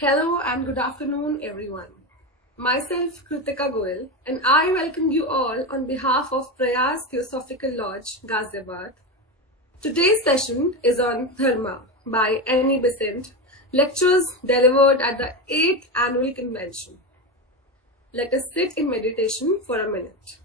Hello and good afternoon, everyone. Myself, Kritika Goel, and I welcome you all on behalf of Prayas Theosophical Lodge, Ghaziabad. Today's session is on Dharma by Besant, lectures delivered at the 8th Annual Convention. Let us sit in meditation for a minute.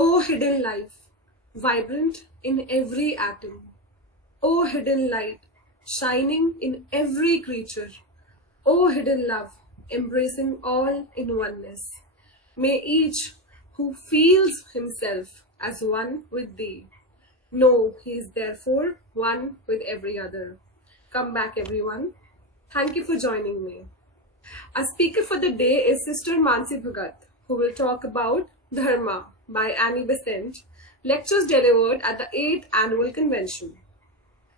O hidden life, vibrant in every atom. O hidden light, shining in every creature. O hidden love, embracing all in oneness. May each who feels himself as one with thee know he is therefore one with every other. Come back, everyone. Thank you for joining me. Our speaker for the day is Sister Mansi Bhagat, who will talk about Dharma by Besant, lectures delivered at the 8th Annual Convention.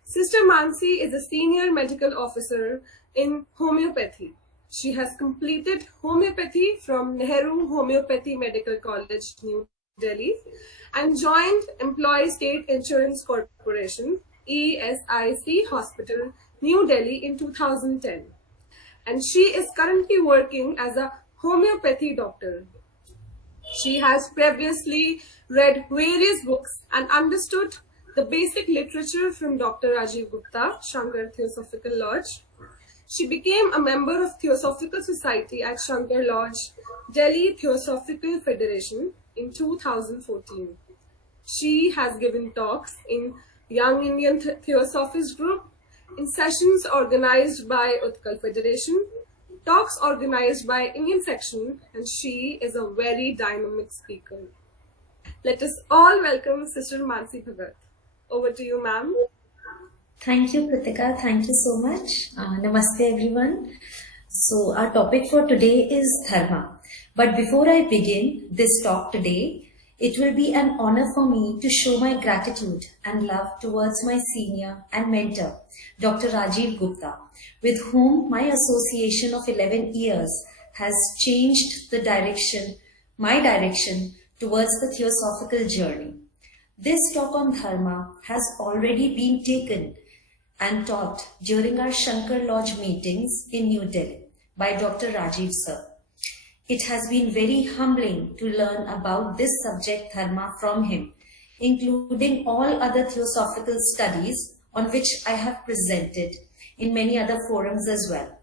Sister Mansi is a senior medical officer in homeopathy. She has completed homeopathy from Nehru Homeopathy Medical College, New Delhi, and joined Employee State Insurance Corporation, ESIC Hospital, New Delhi in 2010. And she is currently working as a homeopathy doctor. She has previously read various books and understood the basic literature from Dr. Rajiv Gupta, Shankar Theosophical Lodge. She became a member of Theosophical Society at Shankar Lodge, Delhi Theosophical Federation in 2014. She has given talks in Young Indian Theosophist Group, in sessions organized by Utkal Federation, talks organized by Indian section, and she is a very dynamic speaker. Let us all welcome Sister Mansi Bhagat. Over to you, ma'am. Thank you, Kritika. Thank you so much. Namaste, everyone. So our topic for today is Dharma. But before I begin this talk today, it will be an honor for me to show my gratitude and love towards my senior and mentor, Dr. Rajiv Gupta, with whom my association of 11 years has changed my direction towards the theosophical journey. This talk on Dharma has already been taken and taught during our Shankar Lodge meetings in New Delhi by Dr. Rajiv sir. It has been very humbling to learn about this subject Dharma from him, including all other theosophical studies on which I have presented in many other forums as well.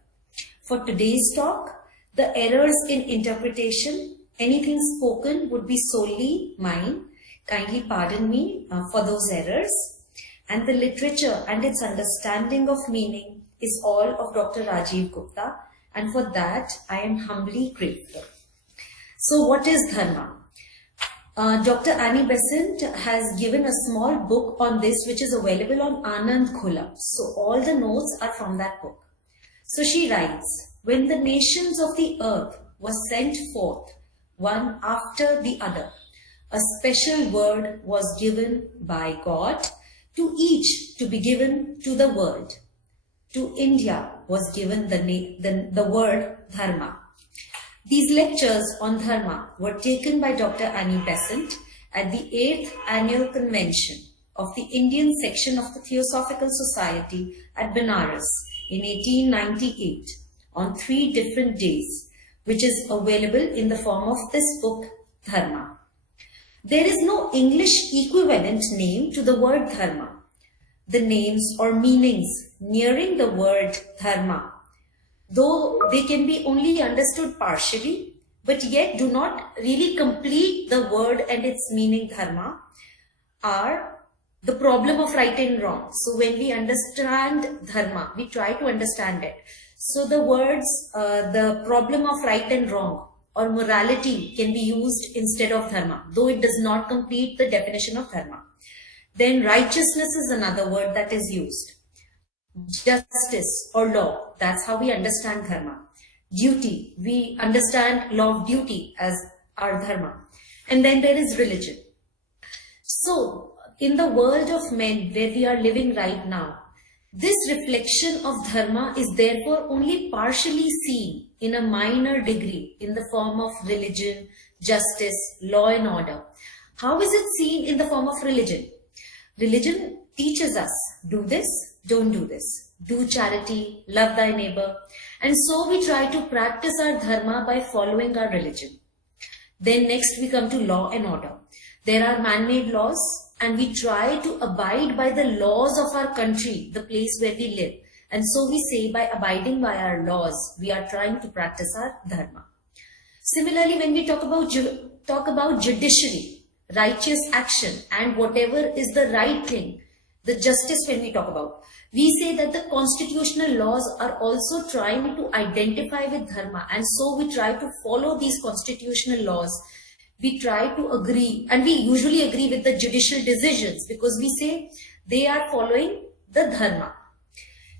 For today's talk, the errors in interpretation, anything spoken would be solely mine. Kindly pardon me for those errors. And the literature and its understanding of meaning is all of Dr. Rajiv Gupta, and for that I am humbly grateful. So what is Dharma? Dr. Besant has given a small book on this which is available on Anand Khula. So all the notes are from that book. So she writes, when the nations of the earth were sent forth, one after the other, a special word was given by God to each to be given to the world. To India was given the word Dharma. These lectures on Dharma were taken by Dr. Besant at the 8th Annual Convention of the Indian section of the Theosophical Society at Benares in 1898 on 3 different days, which is available in the form of this book, Dharma. There is no English equivalent name to the word Dharma. the names or meanings nearing the word dharma, though they can be only understood partially, but yet do not really complete the word and its meaning dharma, are the problem of right and wrong. So when we understand dharma, we try to understand it. So the words, the problem of right and wrong or morality can be used instead of dharma, though it does not complete the definition of dharma. Then righteousness is another word that is used. Justice or law, that's how we understand dharma. Duty, we understand law of duty as our dharma. And then there is religion. So in the world of men where we are living right now, this reflection of dharma is therefore only partially seen in a minor degree in the form of religion, justice, law and order. How is it seen in the form of religion? Religion teaches us, do this, don't do this, do charity, love thy neighbor. And so we try to practice our dharma by following our religion. Then next we come to law and order. There are man-made laws and we try to abide by the laws of our country, the place where we live. And so we say by abiding by our laws, we are trying to practice our dharma. Similarly, when we talk about judiciary, righteous action and whatever is the right thing, the justice when we talk about, we say that the constitutional laws are also trying to identify with dharma, and so we try to follow these constitutional laws. We try to agree, and we usually agree with the judicial decisions because we say they are following the dharma.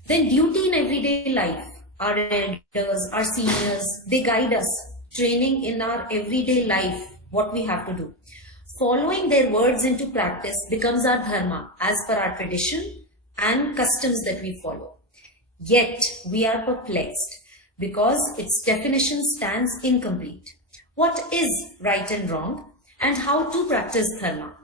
Then duty in everyday life, our elders, our seniors, they guide us, training in our everyday life what we have to do. Following their words into practice becomes our dharma as per our tradition and customs that we follow. Yet we are perplexed because its definition stands incomplete. What is right and wrong and how to practice dharma?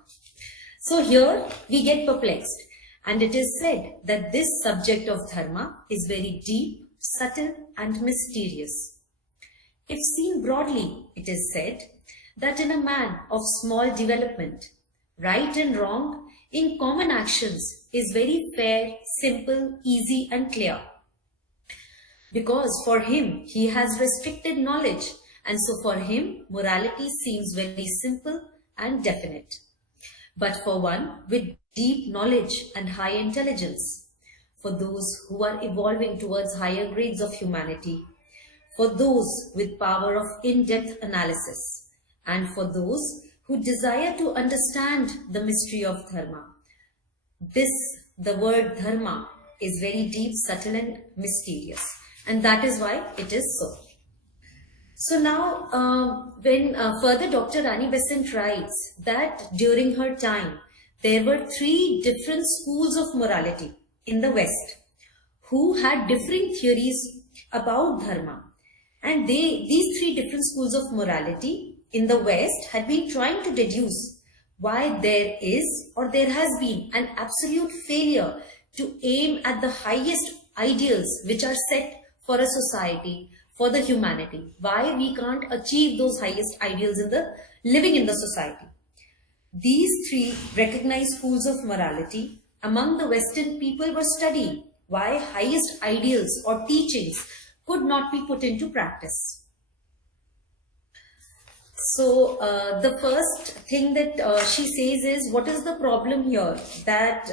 So here we get perplexed, and it is said that this subject of dharma is very deep, subtle and mysterious. If seen broadly, it is said that in a man of small development, right and wrong in common actions is very fair, simple, easy and clear. Because for him, he has restricted knowledge, and so for him, morality seems very simple and definite. But for one with deep knowledge and high intelligence, for those who are evolving towards higher grades of humanity, for those with power of in-depth analysis, and for those who desire to understand the mystery of dharma, the word dharma is very deep, subtle and mysterious, and that is why it is so. So now, when further Dr. Rani Besant writes that during her time, there were 3 different schools of morality in the West who had differing theories about dharma. And these 3 different schools of morality in the West had been trying to deduce why there is or there has been an absolute failure to aim at the highest ideals which are set for a society, for the humanity. Why we can't achieve those highest ideals in the living in the society. These 3 recognized schools of morality among the Western people were studying why highest ideals or teachings could not be put into practice. So the first thing that she says is, what is the problem here, that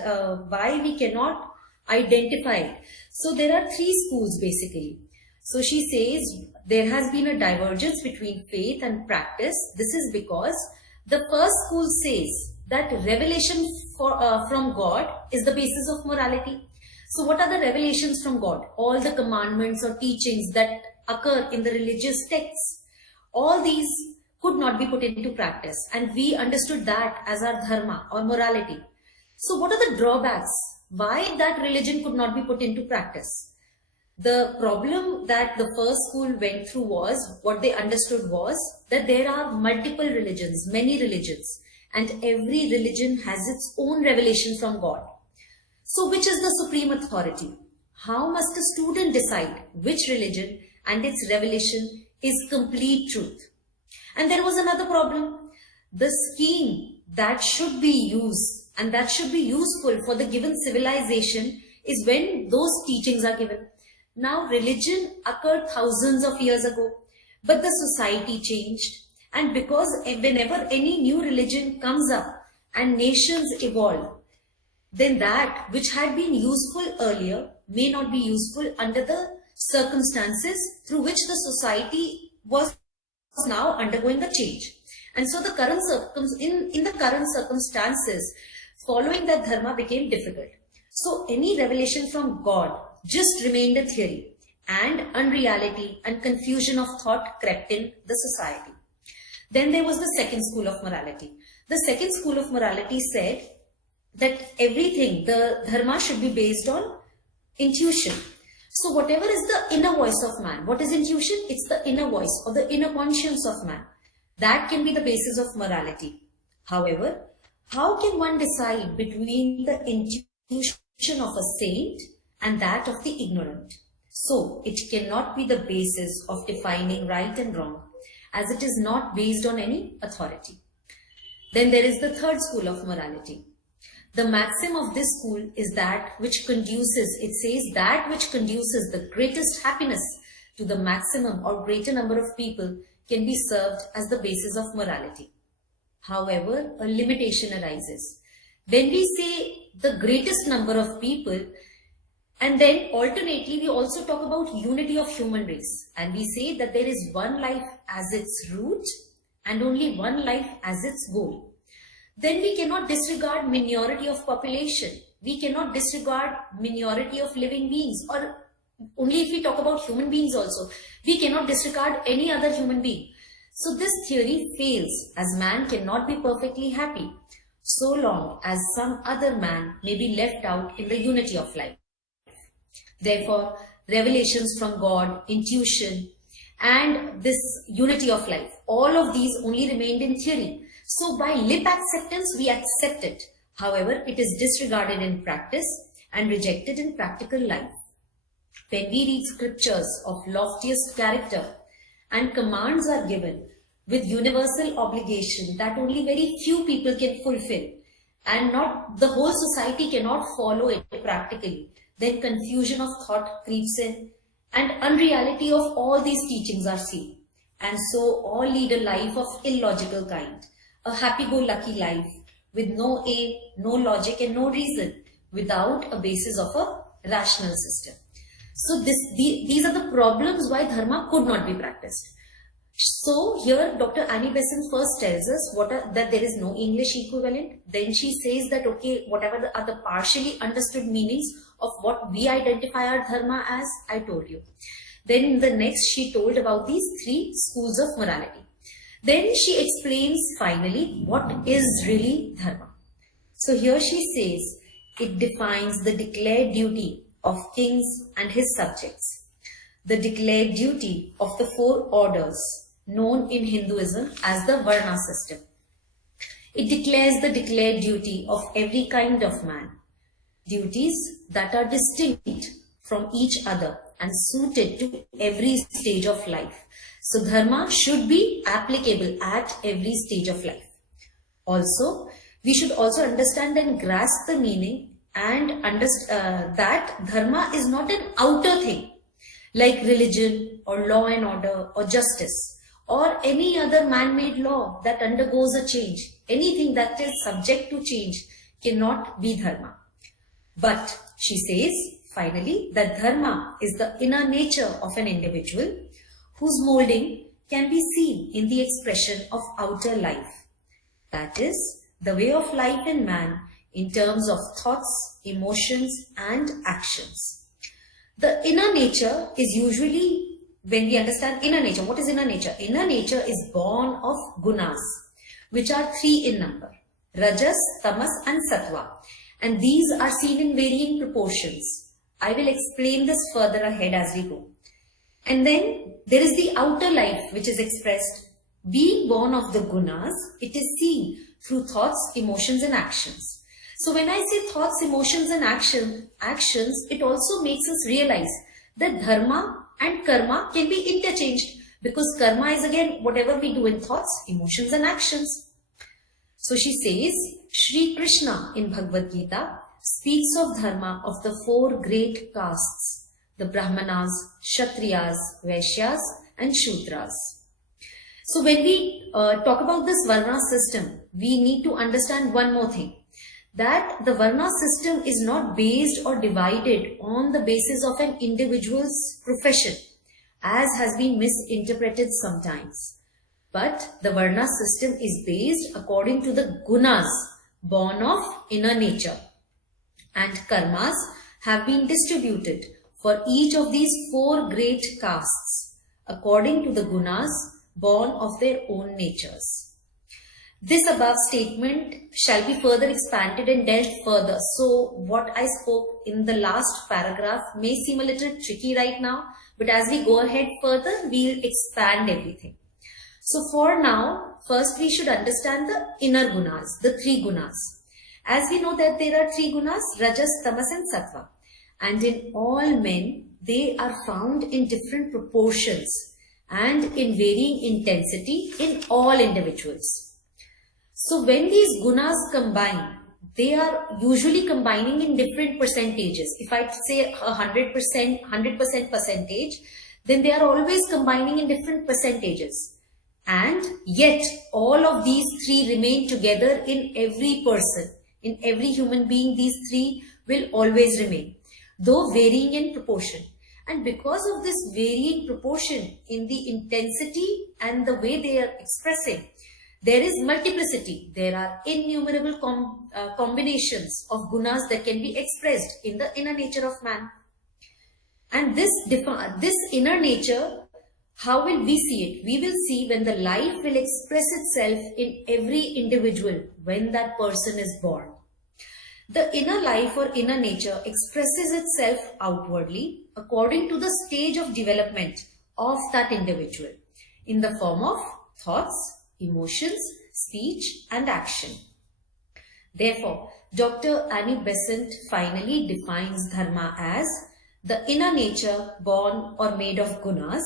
why we cannot identify it. So there are 3 schools basically. So she says there has been a divergence between faith and practice. This is because the first school says that revelation from God is the basis of morality. So what are the revelations from God? All the commandments or teachings that occur in the religious texts, all these could not be put into practice, and we understood that as our dharma or morality. So what are the drawbacks? Why that religion could not be put into practice? The problem that the first school went through was, what they understood was that there are multiple religions, many religions, and every religion has its own revelation from God. So which is the supreme authority? How must a student decide which religion and its revelation is complete truth? And there was another problem. The scheme that should be used and that should be useful for the given civilization is when those teachings are given. Now, religion occurred thousands of years ago, but the society changed. And because whenever any new religion comes up and nations evolve, then that which had been useful earlier may not be useful under the circumstances through which the society was now undergoing a change. And so the current in the current circumstances, following that dharma became difficult. So any revelation from God just remained a theory, and unreality and confusion of thought crept in the society. Then there was the second school of morality. The second school of morality said that everything, the dharma, should be based on intuition. So whatever is the inner voice of man, what is intuition? It's the inner voice or the inner conscience of man. That can be the basis of morality. However, how can one decide between the intuition of a saint and that of the ignorant? So it cannot be the basis of defining right and wrong, as it is not based on any authority. Then there is the third school of morality. The maxim of this school is that which conduces, it says that which conduces the greatest happiness to the maximum or greater number of people can be served as the basis of morality. However, a limitation arises. When we say the greatest number of people, and then alternately we also talk about unity of human race, and we say that there is one life as its root and only one life as its goal, then we cannot disregard minority of population. We cannot disregard minority of living beings, or only if we talk about human beings also, we cannot disregard any other human being. So this theory fails, as man cannot be perfectly happy so long as some other man may be left out in the unity of life. Therefore, revelations from God, intuition, and this unity of life, all of these only remained in theory. So by lip acceptance, we accept it. However, it is disregarded in practice and rejected in practical life. When we read scriptures of loftiest character and commands are given with universal obligation that only very few people can fulfill, and not the whole society cannot follow it practically, then confusion of thought creeps in and unreality of all these teachings are seen. And so all lead a life of illogical kind, a happy-go-lucky life with no aim, no logic and no reason, without a basis of a rational system. So these are the problems why dharma could not be practiced. So here Dr. Annie Besant first tells us that there is no English equivalent. Then she says that okay, whatever are the partially understood meanings of what we identify our dharma as, I told you. Then in the next she told about these three schools of morality. Then she explains finally what is really dharma. So here she says it defines the declared duty of kings and his subjects, the declared duty of the four orders known in Hinduism as the Varna system. It declares the declared duty of every kind of man, duties that are distinct from each other and suited to every stage of life. So dharma should be applicable at every stage of life. Also, we should also understand and grasp the meaning and understand that dharma is not an outer thing like religion or law and order or justice or any other man-made law that undergoes a change. Anything that is subject to change cannot be dharma. But she says finally that dharma is the inner nature of an individual whose molding can be seen in the expression of outer life. That is the way of life in man in terms of thoughts, emotions and actions. The inner nature is usually, when we understand inner nature, what is inner nature? Inner nature is born of gunas, which are 3 in number, rajas, tamas and sattva. And these are seen in varying proportions. I will explain this further ahead as we go. And then there is the outer life which is expressed. Being born of the gunas, it is seen through thoughts, emotions and actions. So when I say thoughts, emotions and actions, it also makes us realize that dharma and karma can be interchanged, because karma is again whatever we do in thoughts, emotions and actions. So she says, Shri Krishna in Bhagavad Gita speaks of dharma of the four great castes, the Brahmanas, Kshatriyas, Vaishyas and Shudras. So when we talk about this Varna system, we need to understand one more thing, that the Varna system is not based or divided on the basis of an individual's profession, as has been misinterpreted sometimes. But the Varna system is based according to the gunas born of inner nature, and karmas have been distributed for each of these four great castes according to the gunas born of their own natures. This above statement shall be further expanded and dealt further. So what I spoke in the last paragraph may seem a little tricky right now, but as we go ahead further, we'll expand everything. So for now, first we should understand the inner gunas, the three gunas. As we know that there are three gunas, Rajas, Tamas and Sattva. And in all men, they are found in different proportions and in varying intensity in all individuals. So when these gunas combine, they are usually combining in different percentages. If I say 100% percentage, then they are always combining in different percentages. And yet all of these three remain together in every person. In every human being, these three will always remain, though varying in proportion. And because of this varying proportion in the intensity and the way they are expressing, there is multiplicity. There are innumerable combinations of gunas that can be expressed in the inner nature of man. And this inner nature, how will we see it? We will see when the life will express itself in every individual when that person is born. The inner life or inner nature expresses itself outwardly according to the stage of development of that individual in the form of thoughts, emotions, speech and action. Therefore, Dr. Annie Besant finally defines dharma as the inner nature born or made of gunas,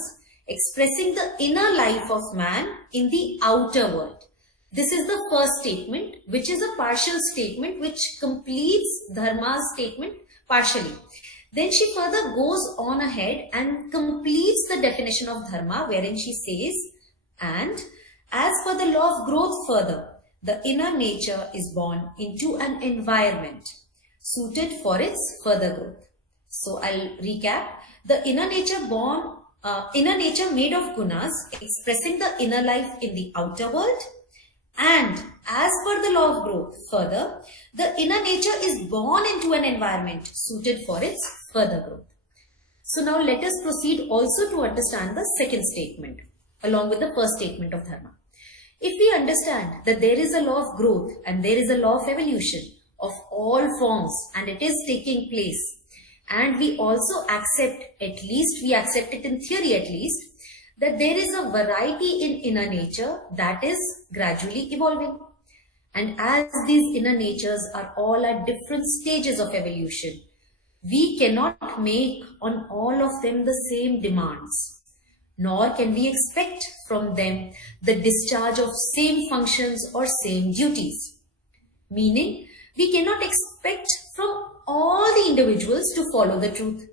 expressing the inner life of man in the outer world. This is the first statement, which is a partial statement which completes Dharma's statement partially. Then she further goes on ahead and completes the definition of Dharma, wherein she says, and as per the law of growth further, the inner nature is born into an environment suited for its further growth. So I'll recap. The inner nature made of gunas, expressing the inner life in the outer world. And as per the law of growth further, the inner nature is born into an environment suited for its further growth. So now let us proceed also to understand the second statement along with the first statement of Dharma. If we understand that there is a law of growth and there is a law of evolution of all forms and it is taking place, and we also accept, at least we accept it in theory at least, that there is a variety in inner nature that is gradually evolving. And as these inner natures are all at different stages of evolution, we cannot make on all of them the same demands, nor can we expect from them the discharge of same functions or same duties. Meaning, we cannot expect from all the individuals to follow the truth.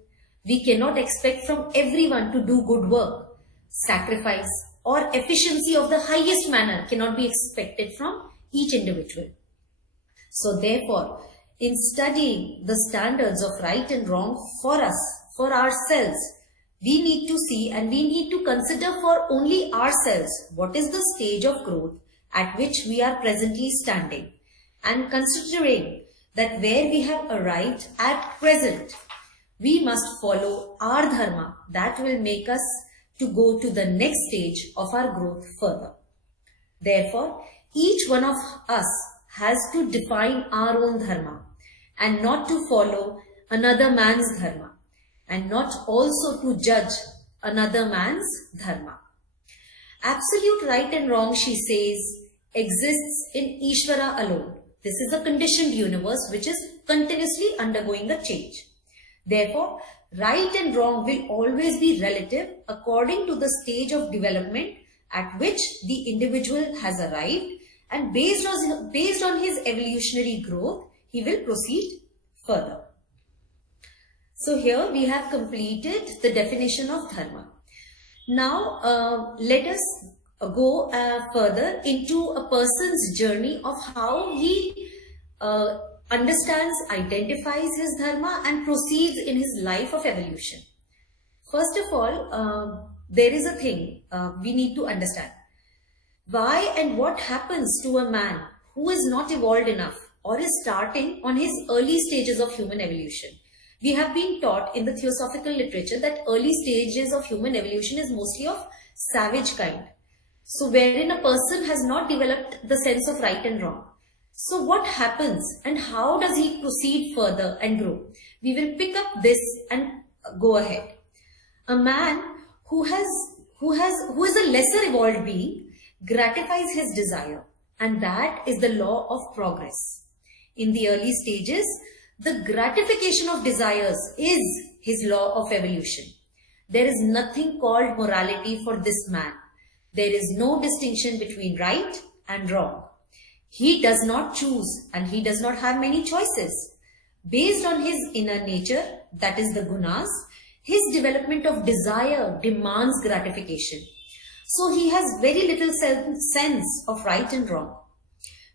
We cannot expect from everyone to do good work. Sacrifice or efficiency of the highest manner cannot be expected from each individual. So therefore, in studying the standards of right and wrong for us, for ourselves, we need to see and we need to consider for only ourselves what is the stage of growth at which we are presently standing, and considering that where we have arrived at present, we must follow our dharma that will make us to go to the next stage of our growth further. Therefore, each one of us has to define our own dharma and not to follow another man's dharma, and not also to judge another man's dharma. Absolute right and wrong, she says, exists in Ishvara alone. This is a conditioned universe which is continuously undergoing a change. Therefore, right and wrong will always be relative according to the stage of development at which the individual has arrived And based on his evolutionary growth, he will proceed further. So here we have completed the definition of dharma. Now let us go further into a person's journey of how he understands, identifies his dharma and proceeds in his life of evolution. First of all, there is a thing we need to understand. Why and what happens to a man who is not evolved enough or is starting on his early stages of human evolution? We have been taught in the theosophical literature that early stages of human evolution is mostly of savage kind. So wherein a person has not developed the sense of right and wrong. So what happens and how does he proceed further and grow? We will pick up this and go ahead. A man who is a lesser evolved being gratifies his desire, and that is the law of progress. In the early stages, the gratification of desires is his law of evolution. There is nothing called morality for this man. There is no distinction between right and wrong. He does not choose and he does not have many choices. Based on his inner nature, that is the gunas, his development of desire demands gratification. So he has very little sense of right and wrong.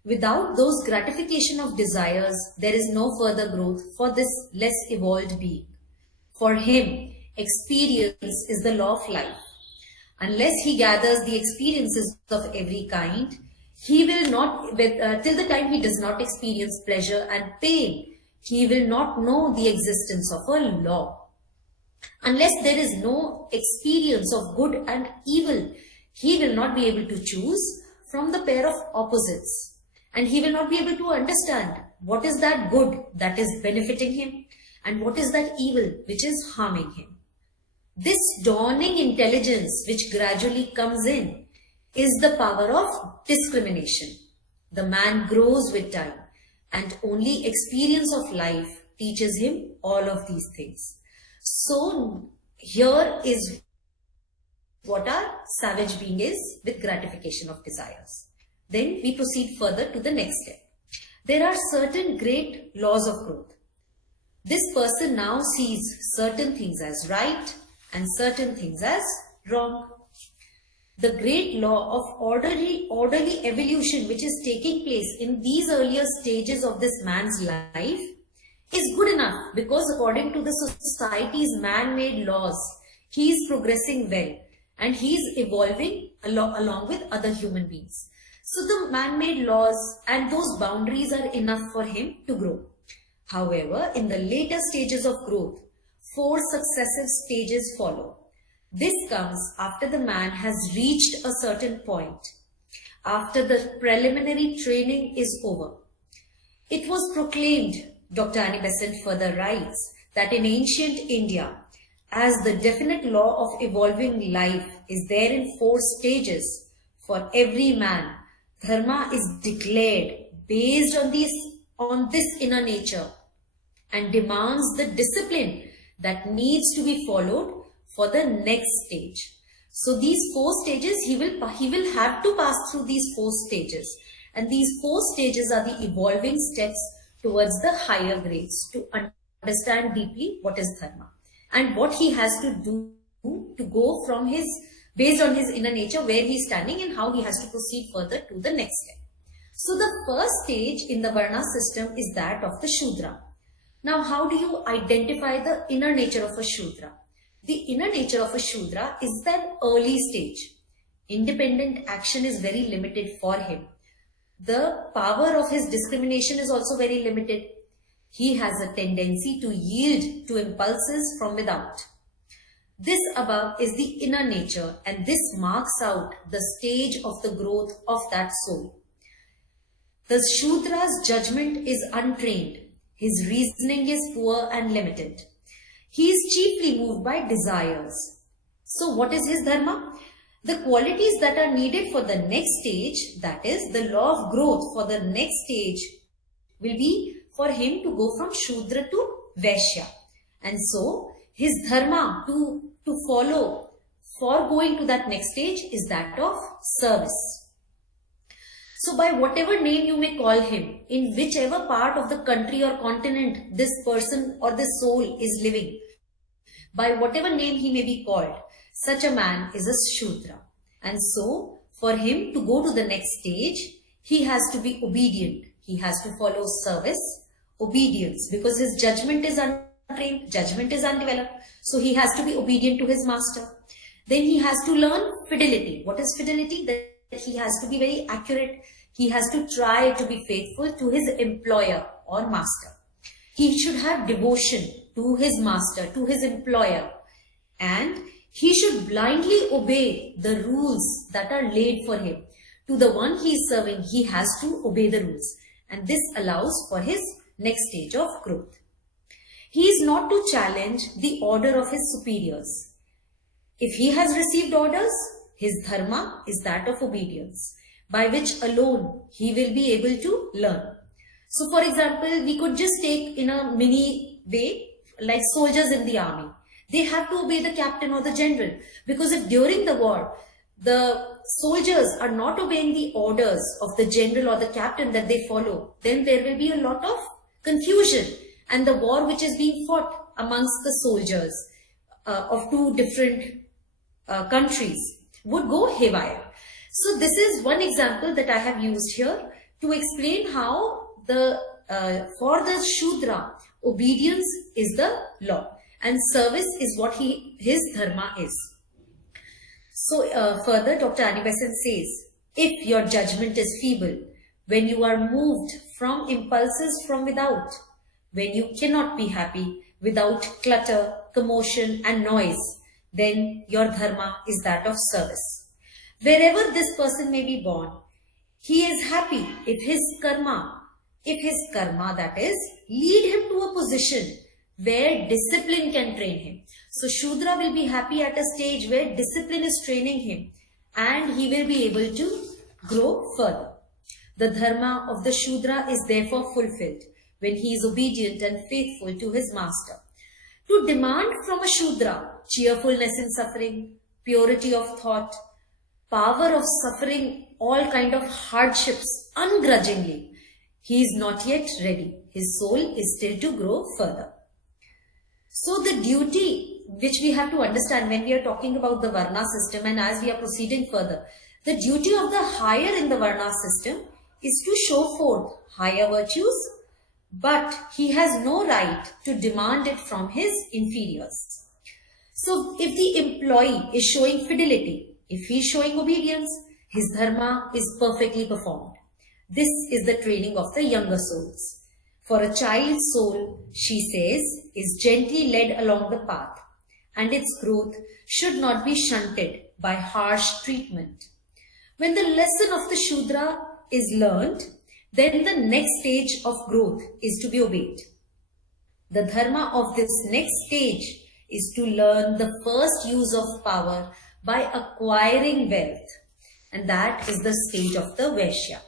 Without those gratification of desires, there is no further growth for this less evolved being. For him, experience is the law of life. Unless he gathers the experiences of every kind, he will not, till the time he does not experience pleasure and pain, he will not know the existence of a law. Unless there is no experience of good and evil, he will not be able to choose from the pair of opposites. And he will not be able to understand what is that good that is benefiting him and what is that evil which is harming him. This dawning intelligence which gradually comes in is the power of discrimination. The man grows with time and only experience of life teaches him all of these things. So here is what our savage being is with gratification of desires. Then we proceed further to the next step. There are certain great laws of growth. This person now sees certain things as right and certain things as wrong. The great law of orderly evolution which is taking place in these earlier stages of this man's life is good enough because according to the society's man-made laws, he is progressing well and he is evolving along with other human beings. So the man-made laws and those boundaries are enough for him to grow. However, in the later stages of growth, 4 successive stages follow. This comes after the man has reached a certain point, after the preliminary training is over. It was proclaimed, Dr. Annie Besant further writes, that in ancient India, as the definite law of evolving life is there in 4 stages for every man, Dharma is declared based on this inner nature and demands the discipline that needs to be followed for the next stage. So these 4 stages, he will have to pass through these 4 stages. And these 4 stages are the evolving steps towards the higher grades to understand deeply what is Dharma and what he has to do to go from based on his inner nature, where he is standing and how he has to proceed further to the next step. So the first stage in the Varna system is that of the Shudra. Now, how do you identify the inner nature of a Shudra? The inner nature of a Shudra is that early stage. Independent action is very limited for him. The power of his discrimination is also very limited. He has a tendency to yield to impulses from without. This above is the inner nature, and this marks out the stage of the growth of that soul. The Shudra's judgment is untrained. His reasoning is poor and limited. He is chiefly moved by desires. So what is his Dharma? The qualities that are needed for the next stage, that is the law of growth for the next stage, will be for him to go from Shudra to Vaishya. And so his Dharma to follow for going to that next stage is that of service. So by whatever name you may call him, in whichever part of the country or continent this person or this soul is living, by whatever name he may be called, such a man is a Shudra. And so, for him to go to the next stage, he has to be obedient. He has to follow service, obedience, because his judgment is untrained, judgment is undeveloped. So he has to be obedient to his master. Then he has to learn fidelity. What is fidelity? That he has to be very accurate. He has to try to be faithful to his employer or master. He should have devotion to his master, to his employer, and he should blindly obey the rules that are laid for him. To the one he is serving, he has to obey the rules, and this allows for his next stage of growth. He is not to challenge the order of his superiors. If he has received orders, his dharma is that of obedience, by which alone he will be able to learn. So for example, we could just take in a mini way, like soldiers in the army. They have to obey the captain or the general, because if during the war, the soldiers are not obeying the orders of the general or the captain that they follow, then there will be a lot of confusion, and the war which is being fought amongst the soldiers of two different countries would go haywire. So this is one example that I have used here to explain how for the Shudra, obedience is the law and service is what his dharma is. So further, Dr. Annie Besant says, if your judgment is feeble, when you are moved from impulses from without, when you cannot be happy without clutter, commotion and noise, then your dharma is that of service. Wherever this person may be born, he is happy if his karma that is, lead him to a position where discipline can train him. So Shudra will be happy at a stage where discipline is training him and he will be able to grow further. The dharma of the Shudra is therefore fulfilled when he is obedient and faithful to his master. To demand from a Shudra cheerfulness in suffering, purity of thought, power of suffering all kind of hardships ungrudgingly, he is not yet ready. His soul is still to grow further. So the duty which we have to understand when we are talking about the Varna system and as we are proceeding further, the duty of the higher in the Varna system is to show forth higher virtues, but he has no right to demand it from his inferiors. So if the employee is showing fidelity, if he is showing obedience, his dharma is perfectly performed. This is the training of the younger souls. For a child's soul, she says, is gently led along the path, and its growth should not be shunted by harsh treatment. When the lesson of the Shudra is learned, then the next stage of growth is to be obeyed. The dharma of this next stage is to learn the first use of power by acquiring wealth, and that is the stage of the Vaishya.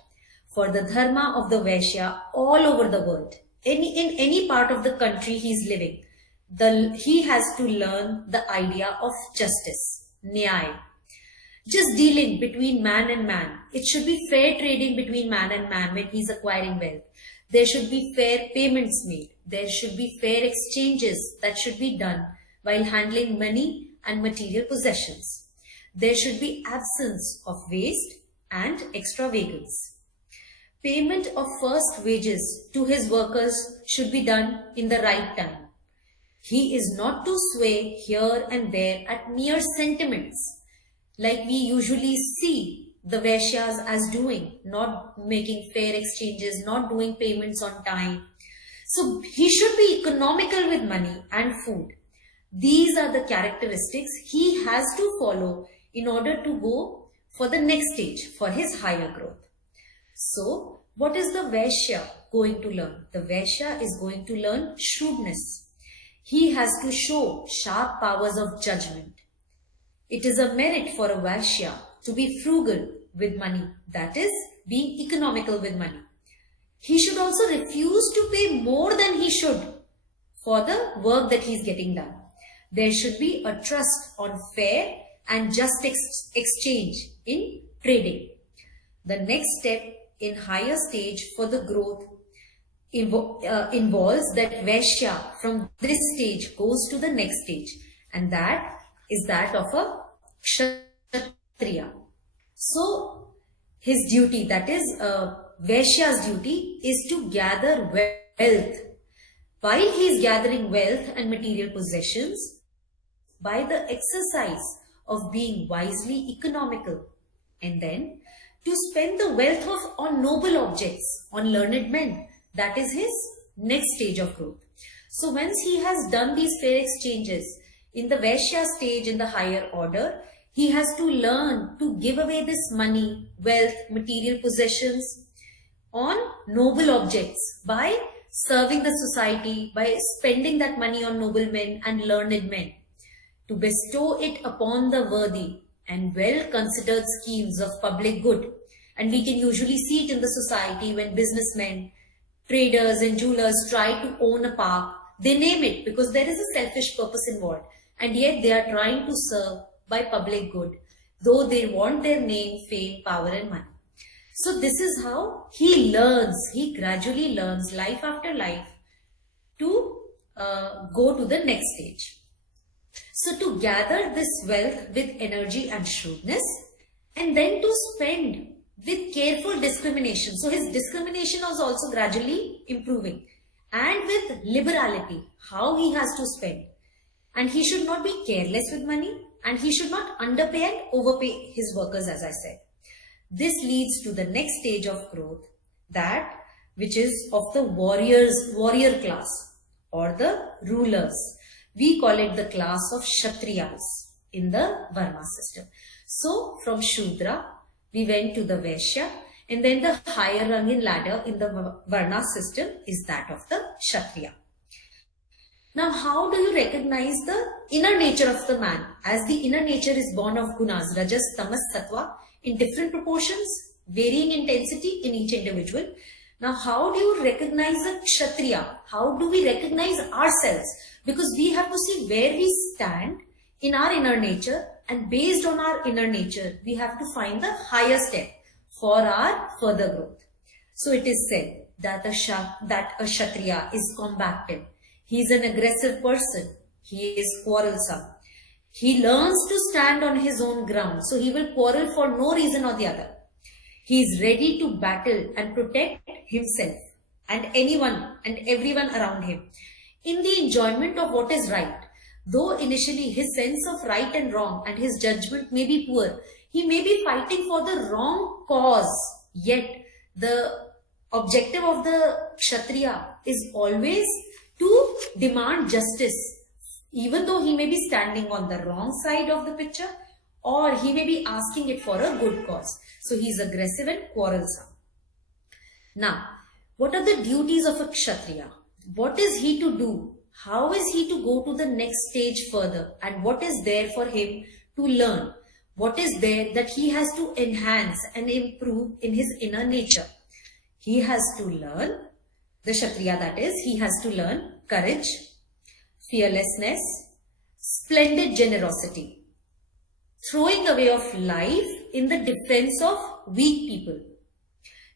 For the dharma of the Vaishya all over the world, in any part of the country he is living, he has to learn the idea of justice, nyaya. Just dealing between man and man. It should be fair trading between man and man when he is acquiring wealth. There should be fair payments made. There should be fair exchanges that should be done while handling money and material possessions. There should be absence of waste and extravagance. Payment of first wages to his workers should be done in the right time. He is not to sway here and there at mere sentiments, like we usually see the Vaishyas as doing, not making fair exchanges, not doing payments on time. So he should be economical with money and food. These are the characteristics he has to follow in order to go for the next stage, for his higher growth. So, what is the Vaishya going to learn? The Vaishya is going to learn shrewdness. He has to show sharp powers of judgment. It is a merit for a Vaishya to be frugal with money, that is, being economical with money. He should also refuse to pay more than he should for the work that he is getting done. There should be a trust on fair and just exchange in trading. The next step in higher stage for the growth involves that Vaishya from this stage goes to the next stage, and that is that of a Kshatriya. So his duty, that is Vaishya's duty, is to gather wealth. While he is gathering wealth and material possessions, by the exercise of being wisely economical, and then to spend the wealth on noble objects, on learned men. That is his next stage of growth. So once he has done these fair exchanges in the Vaishya stage, in the higher order, he has to learn to give away this money, wealth, material possessions on noble objects by serving the society, by spending that money on noblemen and learned men, to bestow it upon the worthy and well-considered schemes of public good. And we can usually see it in the society when businessmen, traders and jewelers try to own a park. They name it because there is a selfish purpose involved, and yet they are trying to serve by public good, though they want their name, fame, power and money. So this is how he learns, he gradually learns life after life to go to the next stage. So to gather this wealth with energy and shrewdness, and then to spend with careful discrimination. So his discrimination was also gradually improving, and with liberality, how he has to spend. And he should not be careless with money, and he should not underpay and overpay his workers, as I said. This leads to the next stage of growth, that which is of the warrior class or the rulers. We call it the class of Kshatriyas in the Varna system. So from Shudra, we went to the Vaishya, and then the higher rung in ladder in the Varna system is that of the Kshatriya. Now, how do you recognize the inner nature of the man? As the inner nature is born of gunas, rajas, tamas, sattva, in different proportions, varying intensity in each individual. Now, how do you recognize a Kshatriya? How do we recognize ourselves? Because we have to see where we stand in our inner nature, and based on our inner nature, we have to find the higher step for our further growth. So it is said that a Kshatriya is combative. He is an aggressive person. He is quarrelsome. He learns to stand on his own ground. So he will quarrel for no reason or the other. He is ready to battle and protect himself and anyone and everyone around him in the enjoyment of what is right. Though initially his sense of right and wrong and his judgment may be poor, he may be fighting for the wrong cause, yet the objective of the Kshatriya is always to demand justice, even though he may be standing on the wrong side of the picture, or he may be asking it for a good cause. So he is aggressive and quarrelsome. Now, what are the duties of a Kshatriya? What is he to do? How is he to go to the next stage further? And what is there for him to learn? What is there that he has to enhance and improve in his inner nature? He has to learn, the Kshatriya that is, he has to learn courage, fearlessness, splendid generosity, throwing away of life in the defense of weak people,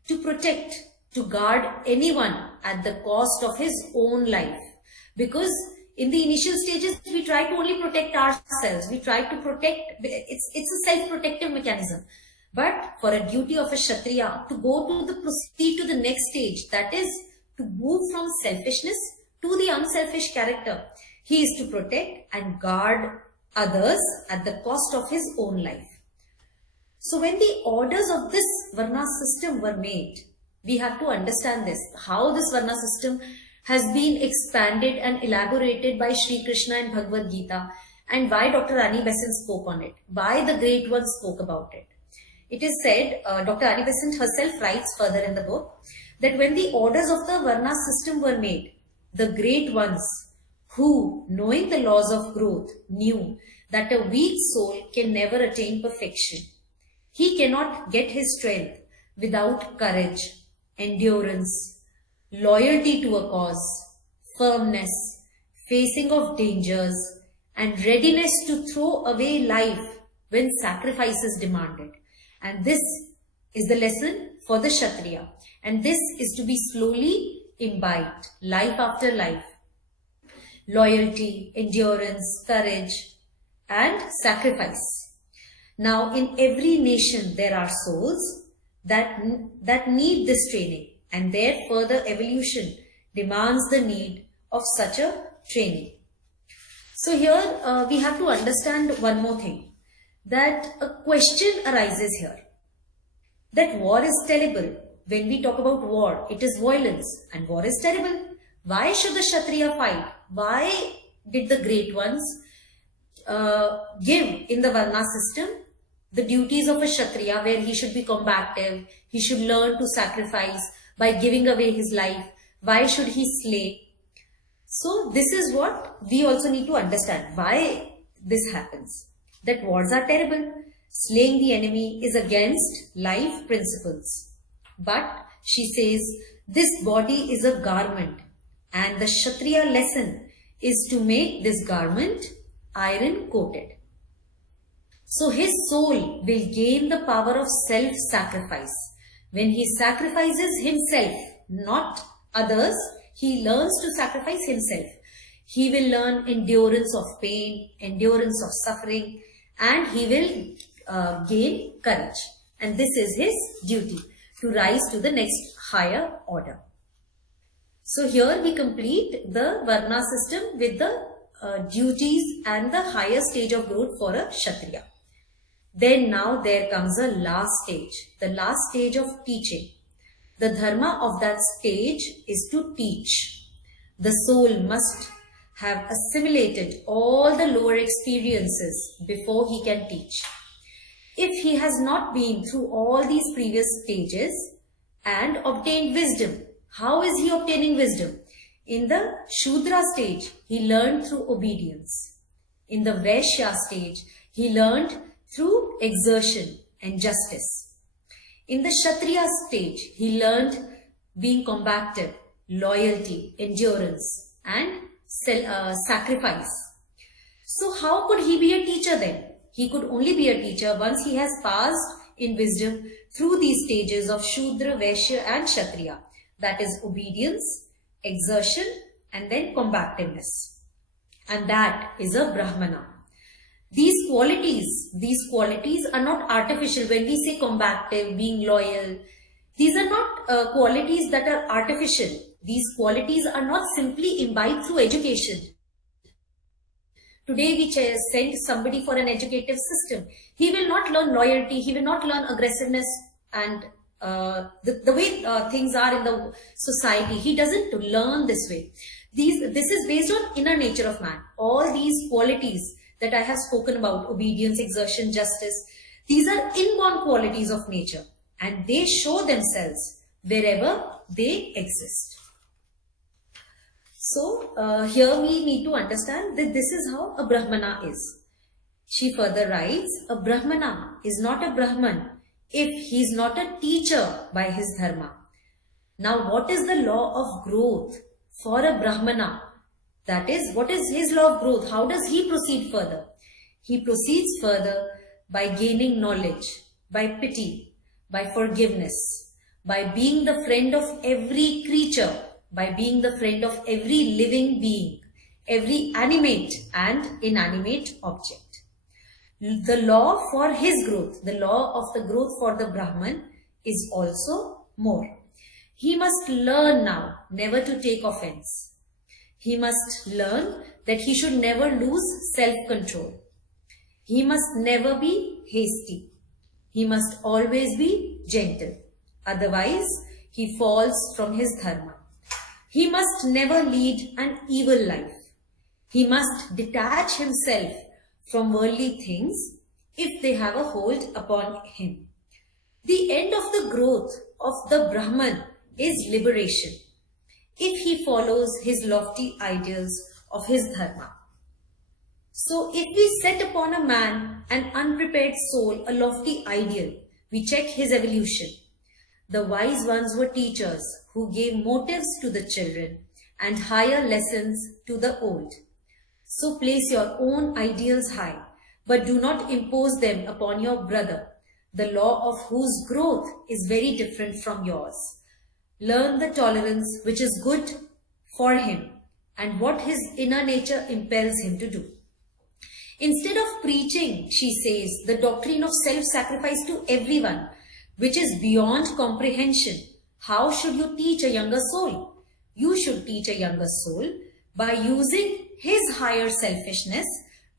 to protect, to guard anyone at the cost of his own life. Because in the initial stages, we try to only protect ourselves. We try to protect, it's a self-protective mechanism. But for a duty of a Kshatriya to proceed to the next stage, that is to move from selfishness to the unselfish character, he is to protect and guard others at the cost of his own life. So when the orders of this Varna system were made, we have to understand this, how this Varna system has been expanded and elaborated by Sri Krishna in Bhagavad Gita, and why Dr. Annie Besant spoke on it, why the great ones spoke about it. It is said, Dr. Annie Besant herself writes further in the book, that when the orders of the Varna system were made, the great ones who, knowing the laws of growth, knew that a weak soul can never attain perfection. He cannot get his strength without courage, endurance, loyalty to a cause, firmness, facing of dangers, and readiness to throw away life when sacrifice is demanded. And this is the lesson for the Kshatriya. And this is to be slowly imbibed, life after life. Loyalty, endurance, courage, and sacrifice. Now, in every nation, there are souls that need this training, and their further evolution demands the need of such a training. So here we have to understand one more thing, that a question arises here, that war is terrible. When we talk about war, it is violence, and war is terrible. Why should the Kshatriya fight? Why did the great ones give in the Varna system the duties of a Kshatriya, where he should be combative, he should learn to sacrifice by giving away his life? Why should he slay? So this is what we also need to understand, why this happens. That wars are terrible. Slaying the enemy is against life principles. But she says, this body is a garment, and the Kshatriya lesson is to make this garment iron coated. So his soul will gain the power of self-sacrifice. When he sacrifices himself, not others, he learns to sacrifice himself. He will learn endurance of pain, endurance of suffering, and he will gain courage. And this is his duty, to rise to the next higher order. So here we complete the Varna system with the duties and the higher stage of growth for a Kshatriya. Then now there comes a last stage, the last stage of teaching. The dharma of that stage is to teach. The soul must have assimilated all the lower experiences before he can teach. If he has not been through all these previous stages and obtained wisdom, how is he obtaining wisdom? In the Shudra stage, he learned through obedience. In the Vaishya stage, he learned through exertion and justice. In the Kshatriya stage, he learned being combative, loyalty, endurance, and sacrifice. So how could he be a teacher then? He could only be a teacher once he has passed in wisdom through these stages of Shudra, Vaishya, and Kshatriya. That is obedience, exertion, and then combativeness. And that is a Brahmana. These qualities are not artificial. When we say combative, being loyal, these are not qualities that are artificial. These qualities are not simply imbibed through education. Today we send somebody for an educative system. He will not learn loyalty, he will not learn aggressiveness and the way things are in the society. He doesn't learn this way. This is based on inner nature of man. All these qualities that I have spoken about, obedience, exertion, justice, these are inborn qualities of nature, and they show themselves wherever they exist. So here we need to understand that this is how a Brahmana is. She further writes, a Brahmana is not a Brahman if he is not a teacher by his dharma. Now what is the law of growth for a Brahmana? That is, what is his law of growth? How does he proceed further? He proceeds further by gaining knowledge, by pity, by forgiveness, by being the friend of every creature, by being the friend of every living being, every animate and inanimate object. The law for his growth, the law of the growth for the Brahman is also more. He must learn now never to take offense. He must learn that he should never lose self-control. He must never be hasty. He must always be gentle. Otherwise, he falls from his dharma. He must never lead an evil life. He must detach himself from worldly things if they have a hold upon him. The end of the growth of the Brahman is liberation, if he follows his lofty ideals of his dharma. So if we set upon a man, an unprepared soul, a lofty ideal, we check his evolution. The wise ones were teachers who gave motives to the children and higher lessons to the old. So place your own ideals high, but do not impose them upon your brother. the law of whose growth is very different from yours. Learn the tolerance which is good for him and what his inner nature impels him to do. Instead of preaching, she says, the doctrine of self-sacrifice to everyone, which is beyond comprehension, how should you teach a younger soul? You should teach a younger soul by using his higher selfishness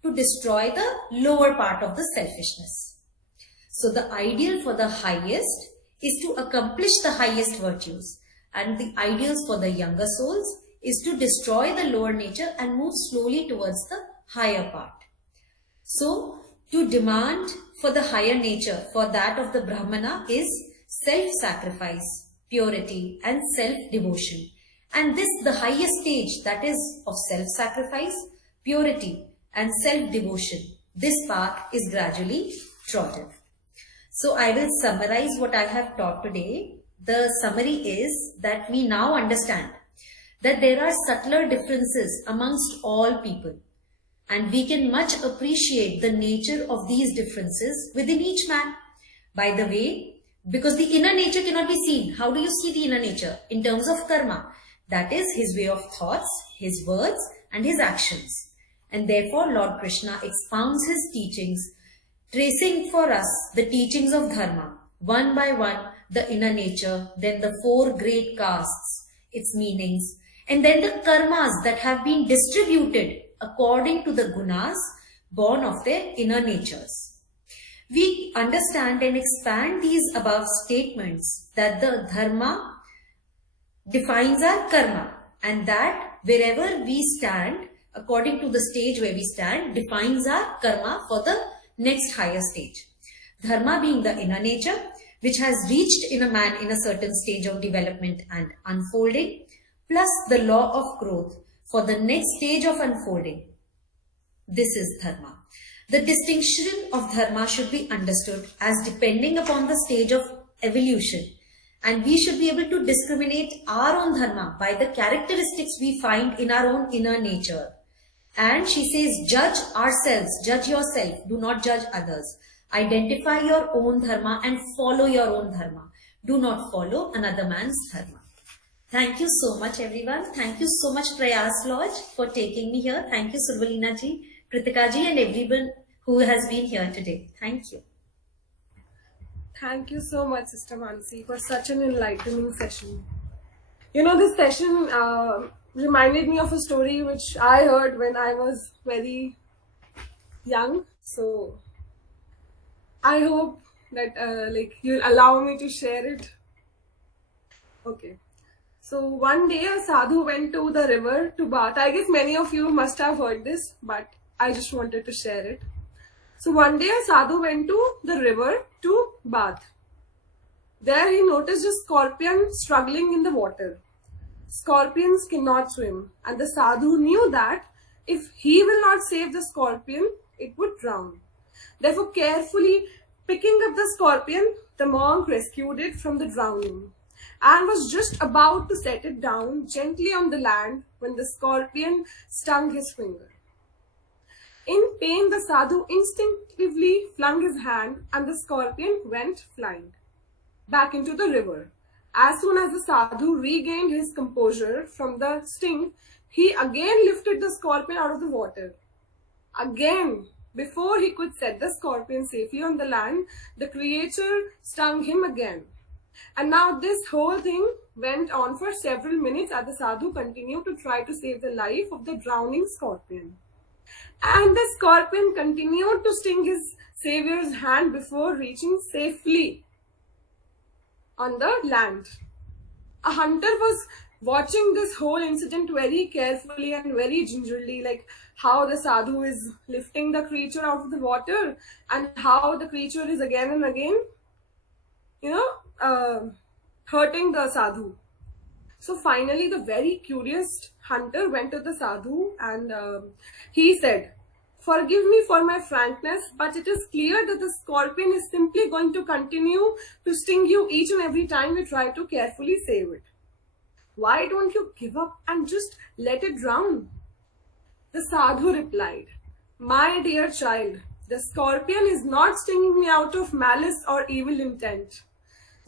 to destroy the lower part of the selfishness. So the ideal for the highest is to accomplish the highest virtues, and the ideals for the younger souls is to destroy the lower nature and move slowly towards the higher part. So, to demand for the higher nature, for that of the Brahmana, is self-sacrifice, purity and self-devotion. And this, the highest stage, that is of self-sacrifice, purity and self-devotion. This path is gradually trodden. So, I will summarize what I have taught today. The summary is that we now understand that there are subtler differences amongst all people. And we can much appreciate the nature of these differences within each man. By the way, because the inner nature cannot be seen. How do you see the inner nature? In terms of karma. That is his way of thoughts, his words and his actions. And therefore Lord Krishna expounds his teachings, tracing for us the teachings of Dharma. One by one, the inner nature, then the four great castes, its meanings, and then the karmas that have been distributed according to the gunas born of their inner natures. We understand and expand these above statements that the dharma defines our karma, and that wherever we stand, according to the stage where we stand, defines our karma for the next higher stage. Dharma being the inner nature, which has reached in a man in a certain stage of development and unfolding, plus the law of growth for the next stage of unfolding. This is Dharma. The distinction of Dharma should be understood as depending upon the stage of evolution, and we should be able to discriminate our own Dharma by the characteristics we find in our own inner nature. And she says, judge ourselves, judge yourself, do not judge others. Identify your own Dharma and follow your own Dharma. Do not follow another man's Dharma. Thank you so much, everyone. Thank you so much, Prayas Lodge, for taking me here. Thank you, Survalina ji, Kritika ji, and everyone who has been here today. Thank you. Thank you so much, Sister Mansi, for such an enlightening session. You know, this session reminded me of a story which I heard when I was very young. So, I hope that you'll allow me to share it. Okay. So one day a sadhu went to the river to bath. I guess many of you must have heard this, but I just wanted to share it. So one day a sadhu went to the river to bath. There he noticed a scorpion struggling in the water. Scorpions cannot swim, and the sadhu knew that if he will not save the scorpion, it would drown. Therefore, carefully picking up the scorpion, the monk rescued it from the drowning, and was just about to set it down gently on the land when the scorpion stung his finger. In pain, the sadhu instinctively flung his hand and the scorpion went flying back into the river. As soon as the sadhu regained his composure from the sting, he again lifted the scorpion out of the water. Again, before he could set the scorpion safely on the land, the creature stung him again. And now this whole thing went on for several minutes as the sadhu continued to try to save the life of the drowning scorpion. And the scorpion continued to sting his savior's hand before reaching safely on the land. A hunter was watching this whole incident very carefully and very gingerly, like how the sadhu is lifting the creature out of the water and how the creature is again and again, hurting the sadhu. So finally, the very curious hunter went to the sadhu and he said, "Forgive me for my frankness, but it is clear that the scorpion is simply going to continue to sting you each and every time you try to carefully save it. Why don't you give up and just let it drown?" The sadhu replied, "My dear child, The scorpion is not stinging me out of malice or evil intent.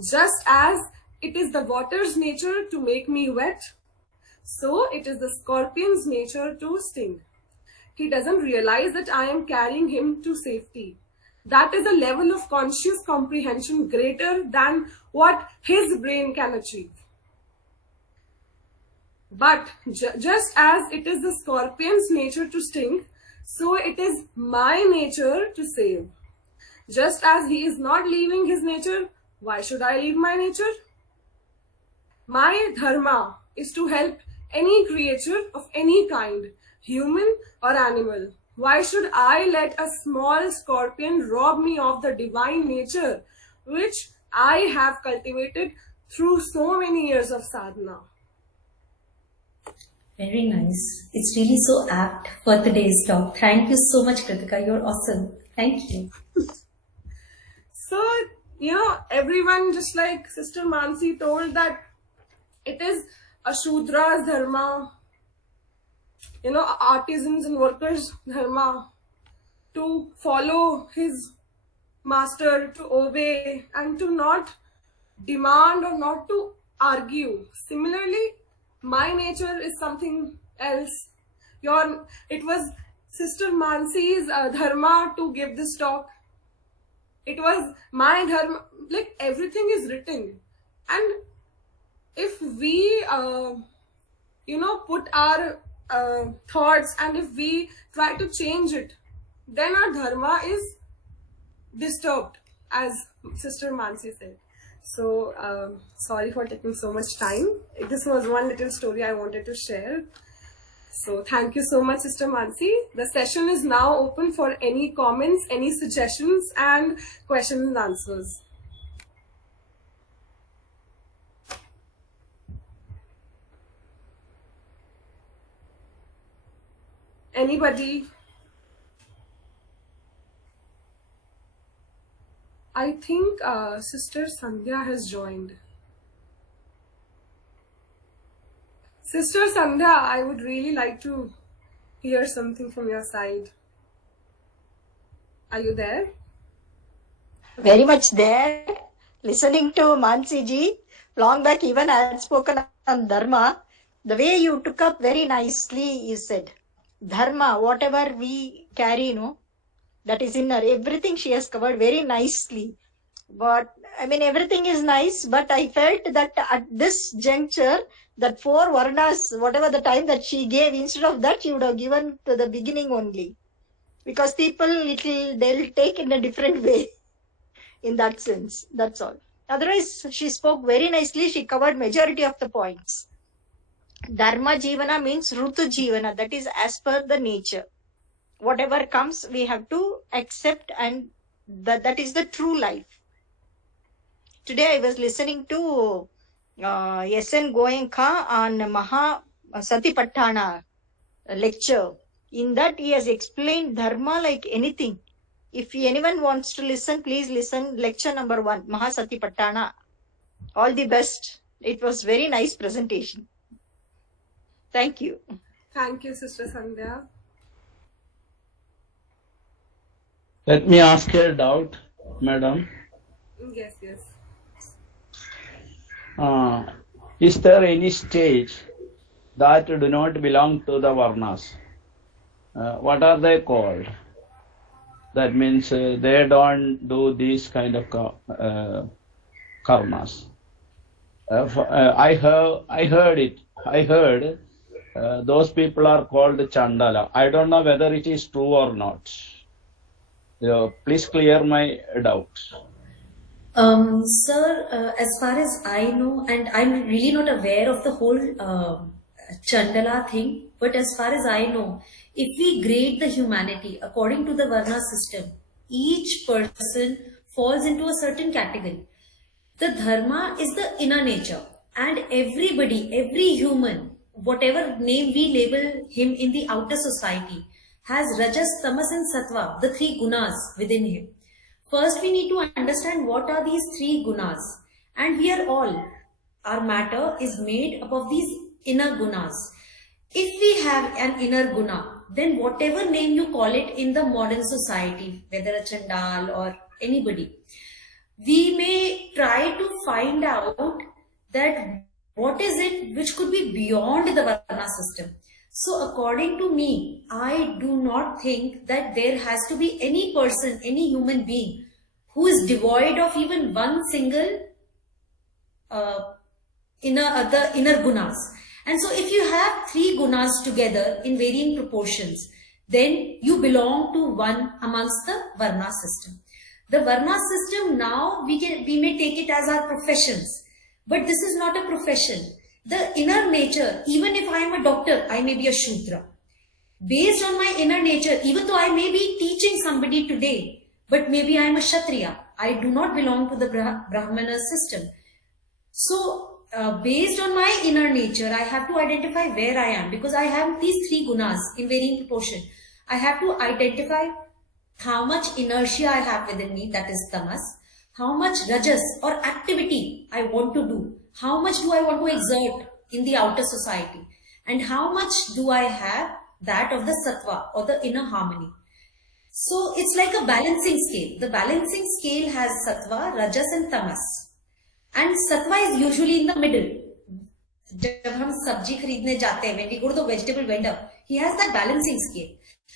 Just as it is the water's nature to make me wet, so it is the scorpion's nature to sting. He doesn't realize that I am carrying him to safety. That is a level of conscious comprehension greater than what his brain can achieve. But just as it is the scorpion's nature to sting, so it is my nature to save. Just as he is not leaving his nature, why should I leave my nature? My dharma is to help any creature of any kind, human or animal. Why should I let a small scorpion rob me of the divine nature which I have cultivated through so many years of sadhana? Very nice. It's really so apt for today's talk. Thank you so much, Kritika. You're awesome. Thank you. So, everyone, just like Sister Mansi told, that it is a Shudra's dharma, artisans and workers' dharma, to follow his master, to obey, and to not demand or not to argue. Similarly, my nature is something else. It was Sister Mansi's dharma to give this talk. It was my dharma. Like, everything is written, and if we put our thoughts, and if we try to change it, then our dharma is disturbed, as Sister Mansi said. So sorry for taking so much time. This was one little story I wanted to share. So thank you so much, Sister Mansi. The session is now open for any comments, any suggestions, and questions and answers. Anybody? I think Sister Sandhya has joined. Sister Sandhya, I would really like to hear something from your side. Are you there? Very much there. Listening to Mansi ji, long back even I had spoken on Dharma. The way you took up very nicely, you said, Dharma, whatever we carry, that is in her. Everything she has covered very nicely. But, everything is nice, but I felt that at this juncture, that 4 varnas, whatever the time that she gave, instead of that, she would have given to the beginning only. Because people, they'll take in a different way. In that sense, that's all. Otherwise, she spoke very nicely. She covered majority of the points. Dharma Jivana means Rutu Jivana. That is as per the nature. Whatever comes, we have to accept, and that is the true life. Today I was listening to S.N. Goenka on Maha Satipatthana lecture. In that he has explained Dharma like anything. If anyone wants to listen, please listen. Lecture number 1, Maha Satipatthana. All the best. It was very nice presentation. Thank you. Thank you, Sister Sandhya. Let me ask you a doubt, madam. Yes. Is there any stage that do not belong to the Varnas? What are they called? That means they don't do these kind of karmas. I heard those people are called Chandala. I don't know whether it is true or not. Please clear my doubt. Sir, as far as I know, and I'm really not aware of the whole Chandala thing, but as far as I know, if we grade the humanity according to the Varna system, each person falls into a certain category. The Dharma is the inner nature, and everybody, every human, whatever name we label him in the outer society, has Rajas, Tamas and Sattva, the 3 gunas within him. First, we need to understand what are these 3 gunas, and we are all, our matter is made up of these inner gunas. if we have an inner guna, then whatever name you call it in the modern society, whether a Chandal or anybody, we may try to find out that what is it which could be beyond the Varna system. So according to me, I do not think that there has to be any person, any human being who is devoid of even one single inner gunas. And so if you have three gunas together in varying proportions, then you belong to one amongst the Varna system. The Varna system now, we may take it as our professions, but this is not a profession. The inner nature, even if I am a doctor, I may be a Shudra. Based on my inner nature, even though I may be teaching somebody today, but maybe I am a Kshatriya, I do not belong to the Brahmana system. So, based on my inner nature, I have to identify where I am, because I have these three gunas in varying proportion. I have to identify how much inertia I have within me, that is tamas, how much rajas or activity I want to do, how much do I want to exert in the outer society, and how much do I have that of the sattva or the inner harmony. So it's like a balancing scale. The balancing scale has sattva, rajas and tamas. And sattva is usually in the middle. जब हम सब्जी खरीदने जाते हैं, when we go to the vegetable vendor, he has that balancing scale.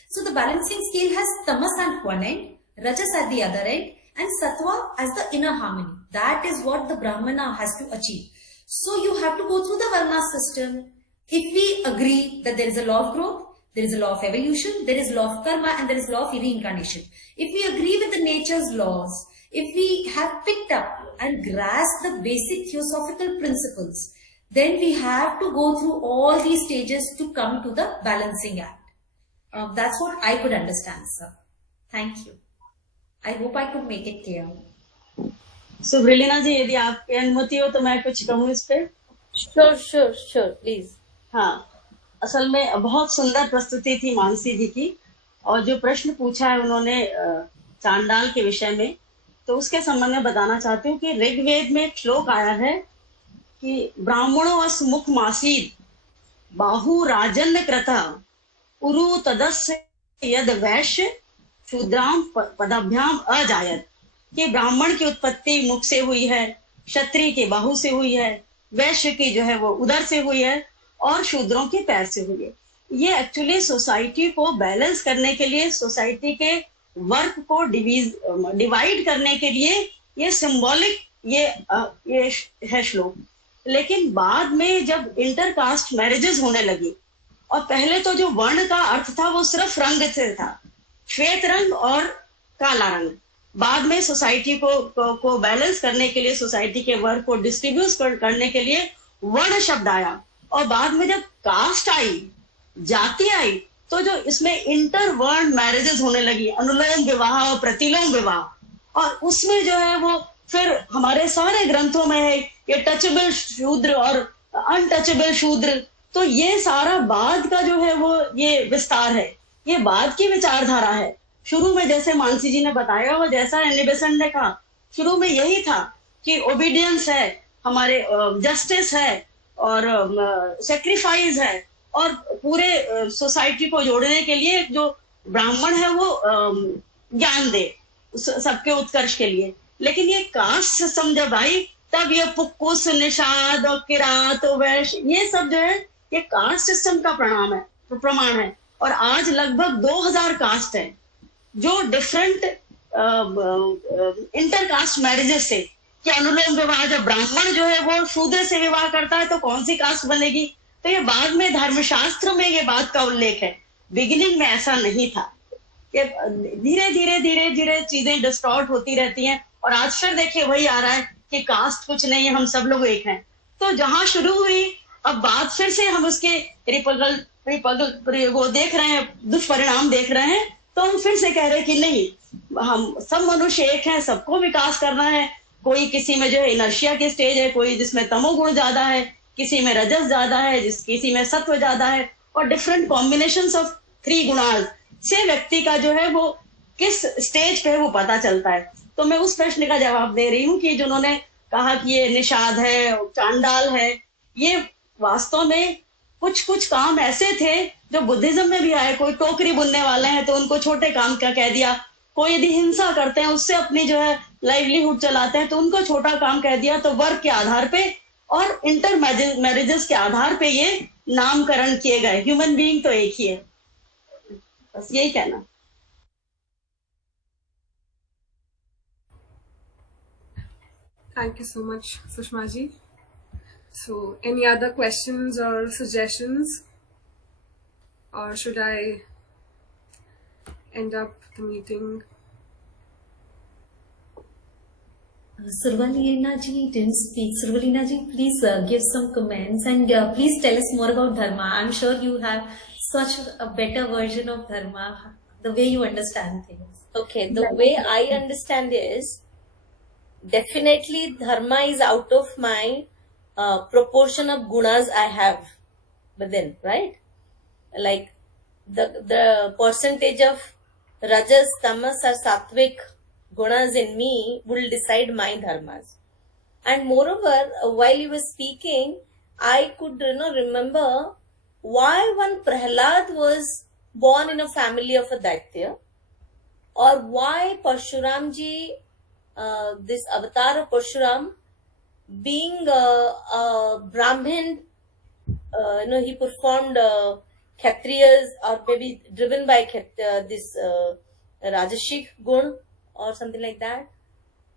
So the balancing scale has tamas at one end, rajas at the other end, and sattva as the inner harmony. That is what the Brahmana has to achieve. So you have to go through the Varna system. If we agree that there is a law of growth, there is a law of evolution, there is law of karma, and there is law of reincarnation. If we agree with the nature's laws, if we have picked up and grasped the basic theosophical principles, then we have to go through all these stages to come to the balancing act. That's what I could understand, sir. Thank you. I hope I could make it clear. So, Brilina ji, यदि आपकी अनुमति हो तो मैं कुछ कहूँ इस पे? Sure, please. हाँ, असल में बहुत सुंदर प्रस्तुति थी मानसी जी की, और जो प्रश्न पूछा है उन्होंने चांडाल के विषय में, तो उसके संबंध में बताना चाहती हूँ कि ऋग्वेद में एक श्लोक आया है कि ब्राह्मणो अस मुख मासीद बाहु राजन्य कृता उरु तदस्य यद वैश्य शूद्राम पदाभ्याम अजायत, कि ब्राह्मण की उत्पत्ति मुख से हुई है, क्षत्रिय के बाहु से हुई है, वैश्य की जो है वो उदर से हुई है, और शूद्रों के पैर से हुई है. ये एक्चुअली सोसाइटी को बैलेंस करने के लिए, सोसाइटी के वर्क को डिवाइड करने के लिए ये सिंबॉलिक ये है श्लोक. लेकिन बाद में जब इंटरकास्ट मैरिजेस होने लगी, और पहले तो जो वर्ण का अर्थ था वो सिर्फ रंग से था, श्वेत रंग और काला रंग. बाद में सोसाइटी को बैलेंस करने के लिए, सोसाइटी के वर्क को डिस्ट्रीब्यूट करने के लिए वर्ण शब्द आया. और बाद में जब कास्ट आई, जाति आई, तो जो इसमें इंटर वर्ण मैरिजेस होने लगी, अनुलोम विवाह और प्रतिलोम विवाह, और उसमें जो है वो फिर हमारे सारे ग्रंथों में है ये टचेबल शूद्र और अनटचेबल शूद्र. तो ये सारा बाद का जो है वो ये विस्तार है, ये बाद की विचारधारा है. शुरू में जैसे मानसी जी ने बताया, वो जैसा बेसेंट ने कहा, शुरू में यही था कि ओबीडियंस है, हमारे जस्टिस है और सेक्रीफाइस है, और पूरे सोसाइटी को जोड़ने के लिए जो ब्राह्मण है वो ज्ञान दे सबके उत्कर्ष के लिए. लेकिन ये कास्ट सिस्टम जब आई, तब ये पुक्कुस, निषाद और किरात और वैश्य, ये सब जो है ये कास्ट सिस्टम का प्रमाण है. और आज लगभग 2000 कास्ट है जो डिफरेंट इंटरकास्ट मैरिजेस से, कि अनुलोम विवाह, जब ब्राह्मण जो है वो शूद्र से विवाह करता है तो कौन सी कास्ट बनेगी. तो ये बाद में धर्मशास्त्र में ये बात का उल्लेख है, बिगिनिंग में ऐसा नहीं था. ये धीरे धीरे चीजें डिस्टॉर्ट होती रहती हैं, और आज फिर देखिए वही आ रहा है कि कास्ट कुछ नहीं है, हम सब लोग एक हैं. तो जहां शुरू हुई, अब बात फिर से हम उसके वो देख रहे हैं, दुष्परिणाम देख रहे हैं, तो हम फिर से कह रहे हैं कि नहीं, हम सब मनुष्य एक हैं, सबको विकास करना है. कोई किसी में जो है इनर्शिया की स्टेज है, कोई जिसमें तमोगुण ज्यादा है, किसी में रजस ज्यादा है, किसी में सत्व ज्यादा है, और डिफरेंट कॉम्बिनेशंस ऑफ 3 गुणास से व्यक्ति का जो है वो किस स्टेज पे वो पता चलता है. तो मैं उस प्रश्न का जवाब दे रही हूँ कि जिन्होंने कहा कि ये निषाद है, चांडाल है, ये वास्तव में कुछ कुछ काम ऐसे थे जो बुद्धिज्म में भी आए। कोई टोकरी बुनने वाले हैं तो उनको छोटे काम का कह दिया, कोई यदि हिंसा करते हैं उससे अपनी जो है लाइवलीहुड चलाते हैं तो उनको छोटा काम कह दिया। तो वर्ग के आधार पे और इंटर मैरिजेस के आधार पे ये नामकरण किए गए। ह्यूमन बीइंग तो एक ही है, बस यही कहना। Thank you so much, Sushma ji. So, any other questions or suggestions? Or should I end up the meeting? Survalina ji didn't speak. Survalina ji, please give some comments and please tell us more about Dharma. I'm sure you have such a better version of Dharma, the way you understand things. Okay, the way I understand is definitely Dharma is out of my proportion of gunas I have within, right? Like the percentage of rajas, tamas or sattvic gunas in me will decide my dharmas. And moreover, while you were speaking, I could remember why one Prahlad was born in a family of a Daitya, or why Parshuram ji, this avatar of Parshuram, being a Brahmin, he performed Kshatriyas, or maybe driven by this Rajashik gun or something like that.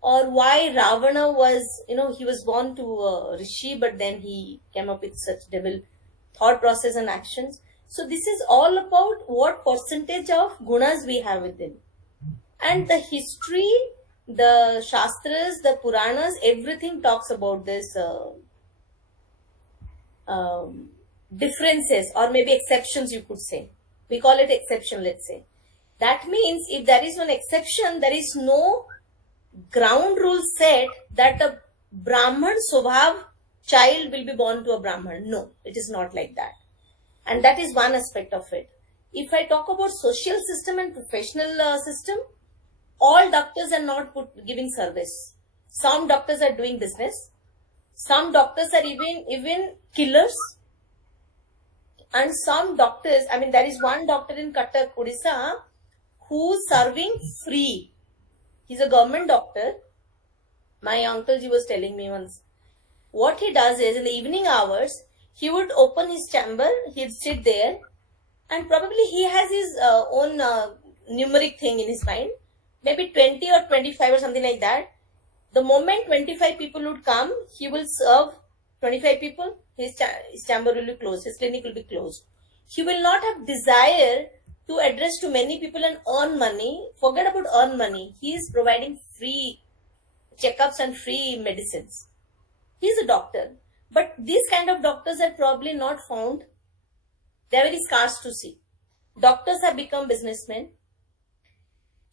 Or why Ravana was, he was born to a Rishi, but then he came up with such devil thought process and actions. So this is all about what percentage of gunas we have within. And the history, the Shastras, the Puranas, everything talks about this differences, or maybe exceptions you could say. We call it exception, let's say. That means if there is one exception, there is no ground rule set that a Brahman Swabhav child will be born to a Brahman. No, it is not like that. And that is one aspect of it. If I talk about social system and professional system, all doctors are not giving service. Some doctors are doing business. Some doctors are even killers. And some doctors, there is one doctor in Cuttack, Odisha, who's serving free. He's a government doctor. My uncle ji was telling me once. What he does is, in the evening hours, he would open his chamber, he'd sit there, and probably he has his own numeric thing in his mind, maybe 20 or 25 or something like that. The moment 25 people would come, he will serve 25 people, his chamber will be closed, his clinic will be closed. He will not have desire to address to many people and earn money. Forget about earn money. He is providing free checkups and free medicines. He is a doctor. But these kind of doctors are probably not found. They are very scarce to see. Doctors have become businessmen.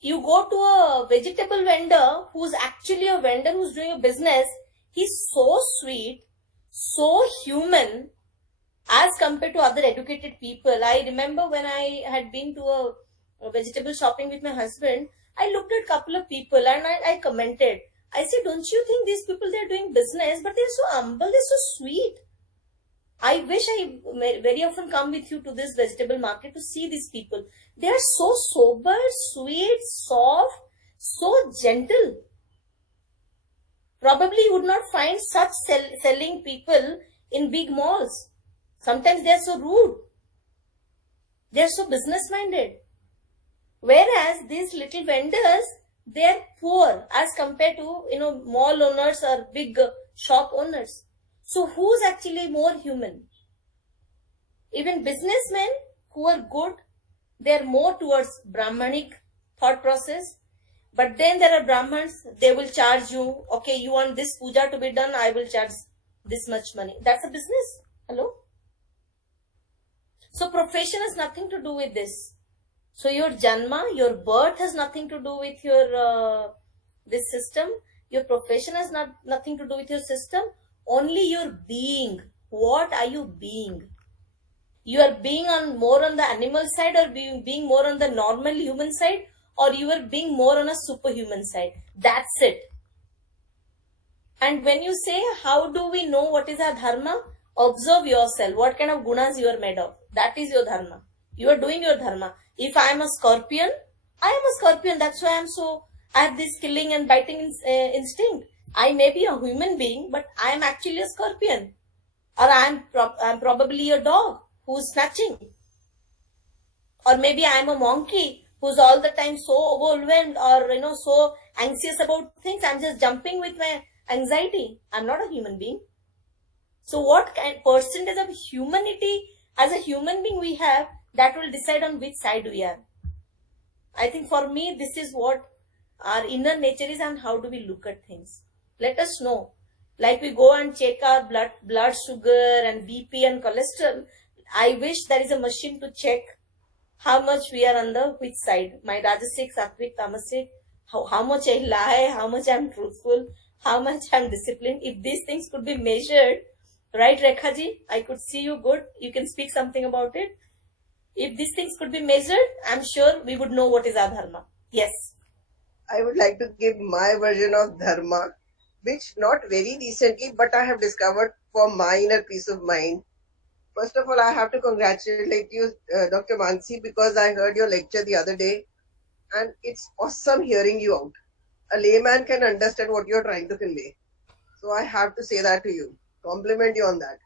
You go to a vegetable vendor who's actually a vendor who's doing a business. He's so sweet, so human as compared to other educated people. I remember when I had been to a vegetable shopping with my husband, I looked at a couple of people and I commented. I said, don't you think these people, they're doing business, but they're so humble, they're so sweet. I wish I very often come with you to this vegetable market to see these people. They are so sober, sweet, soft, so gentle. Probably you would not find such selling people in big malls. Sometimes they are so rude. They are so business-minded. Whereas these little vendors, they are poor as compared to, mall owners or big shop owners. So who's actually more human? Even businessmen who are good, they are more towards Brahmanic thought process. But then there are Brahmans, they will charge you, okay, you want this puja to be done, I will charge this much money. That's a business. Hello? So profession has nothing to do with this. So your janma, your birth has nothing to do with your this system. Your profession has nothing to do with your system. Only your being. What are you being? You are being more on the animal side, or being more on the normal human side, or you are being more on a superhuman side. That's it. And when you say, how do we know what is our dharma? Observe yourself, what kind of gunas you are made of. That is your dharma. You are doing your dharma. If I am a scorpion, I am a scorpion. That's why I have this killing and biting instinct. I may be a human being, but I am actually a scorpion. Or I'm probably a dog who's snatching. Or maybe I'm a monkey who's all the time so overwhelmed or so anxious about things. I'm just jumping with my anxiety. I'm not a human being. So what kind percentage of humanity as a human being we have, that will decide on which side we are. I think for me, this is what our inner nature is and how do we look at things. Let us know. Like we go and check our blood sugar and BP and cholesterol. I wish there is a machine to check how much we are on the which side. My Rajasic, Sattvic, Tamasic, how much I lie, how much I'm truthful, how much I'm disciplined. If these things could be measured, right, Rekha ji? I could see you good. You can speak something about it. If these things could be measured, I'm sure we would know what is our dharma. Yes. I would like to give my version of dharma, which not very recently, but I have discovered for my inner peace of mind. First of all, I have to congratulate you, Dr. Mansi, because I heard your lecture the other day, and it's awesome hearing you out. A layman can understand what you're trying to convey. So I have to say that to you. Compliment you on that.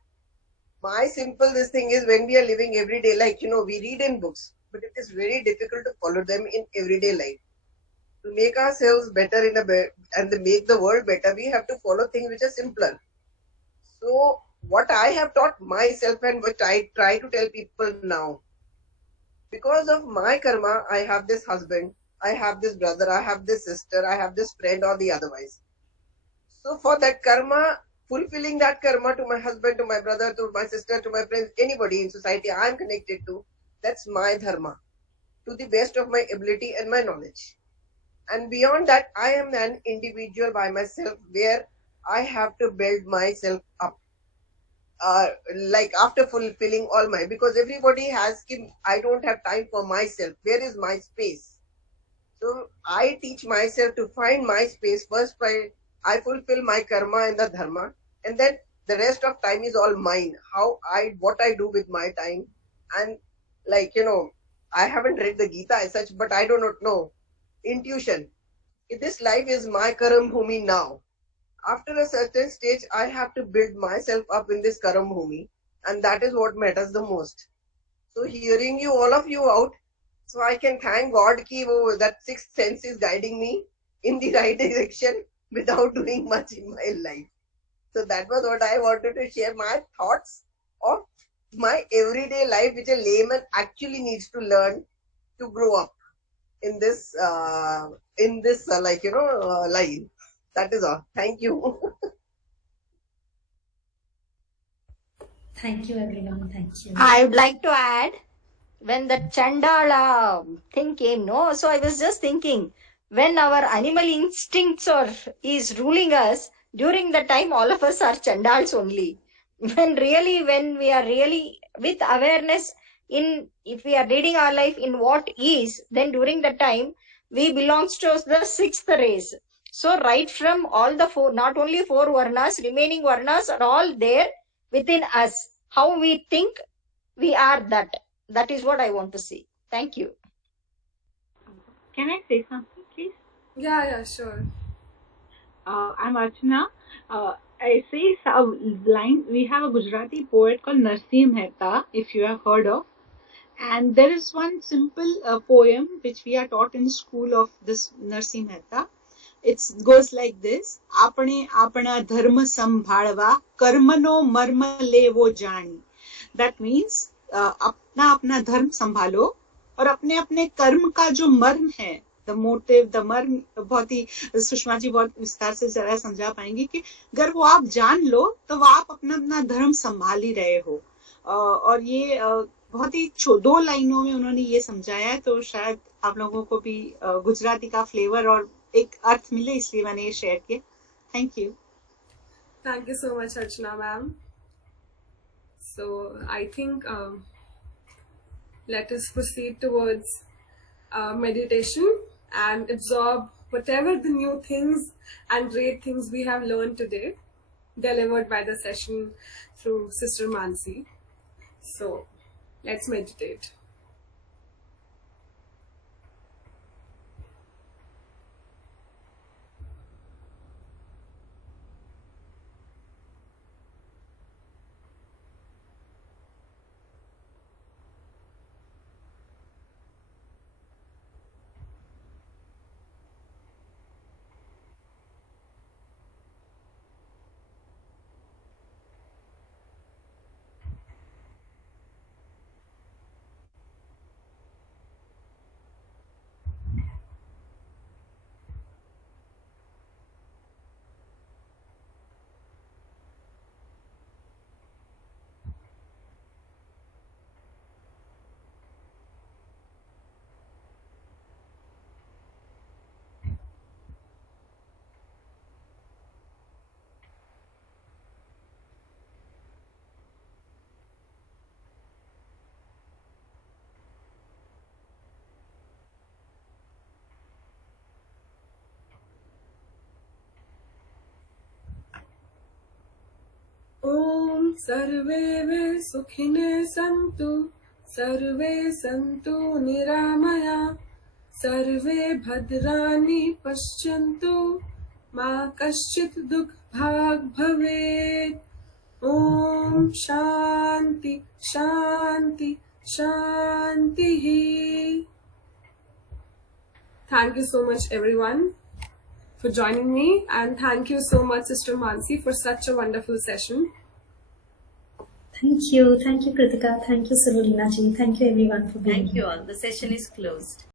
My simple this thing is, when we are living every day, like, we read in books, but it is very difficult to follow them in everyday life. To make ourselves better and to make the world better, we have to follow things which are simpler. So what I have taught myself and what I try to tell people now, because of my karma, I have this husband, I have this brother, I have this sister, I have this friend or the otherwise. So for that karma, fulfilling that karma to my husband, to my brother, to my sister, to my friends, anybody in society I am connected to, that's my dharma, to the best of my ability and my knowledge. And beyond that, I am an individual by myself, where I have to build myself up. Like after fulfilling all my, because everybody has, I don't have time for myself. Where is my space? So I teach myself to find my space first by I fulfill my karma and the dharma, and then the rest of time is all mine. What I do with my time, and I haven't read the Gita as such, but I do not know. Intuition. This life is my karam bhumi now. After a certain stage, I have to build myself up in this karam bhumi, and that is what matters the most. So hearing you, all of you out, so I can thank God that sixth sense is guiding me in the right direction without doing much in my life. So that was what I wanted to share, my thoughts of my everyday life, which a layman actually needs to learn to grow up in this life. That is all. Thank you. Thank you, everyone. Thank you. I would like to add, when the Chandala thing came, no, so I was just thinking, when our animal instincts is ruling us, during the time all of us are Chandals only. When we are really with awareness if we are reading our life in what is, then during the time we belongs to the sixth race. So right from all the four, not only four varnas, remaining varnas are all there within us. How we think, we are that. That is what I want to see. Thank you. Can I say something, please? Yeah, sure. I'm Archana. I say some line. We have a Gujarati poet called Narsim Mehta, if you have heard of. And there is one simple poem which we are taught in school of this Narsim Mehta. It goes like this: Apne apna dharma sambhalva, karmano marma levo jani. That means अपना अपना धर्म संभालो और अपने अपने कर्म का जो मर्म है, द मोटिव, द मर्म, बहुत ही सुषमा जी बहुत विस्तार से जरा समझा पाएंगे कि अगर वो आप जान लो तो वो आप अपना अपना धर्म संभाल ही रहे हो. और ये बहुत ही 2 लाइनों में उन्होंने ये समझाया है, तो शायद आप लोगों को भी गुजराती का फ्लेवर और एक अर्थ मिले, इसलिए मैंने ये शेयर किया. Thank you. Thank you so much, Archana ma'am. So I think let us proceed towards meditation and absorb whatever the new things and great things we have learned today. delivered by the session through Sister Mansi. So let's meditate. Om Sarve Sukhine Santu Sarve Santu Niramaya Sarve Bhadrani Paschyantu Ma Kaschit Dukh Bhag Bhavet. Om Shanti Shanti Shanti. Thank you so much, everyone, for joining me, and thank you so much, Sister Mansi, for such a wonderful session. Thank you, Kritika. Thank you, Sarolina ji. Thank you, everyone, for being Thank here. you all. The session is closed.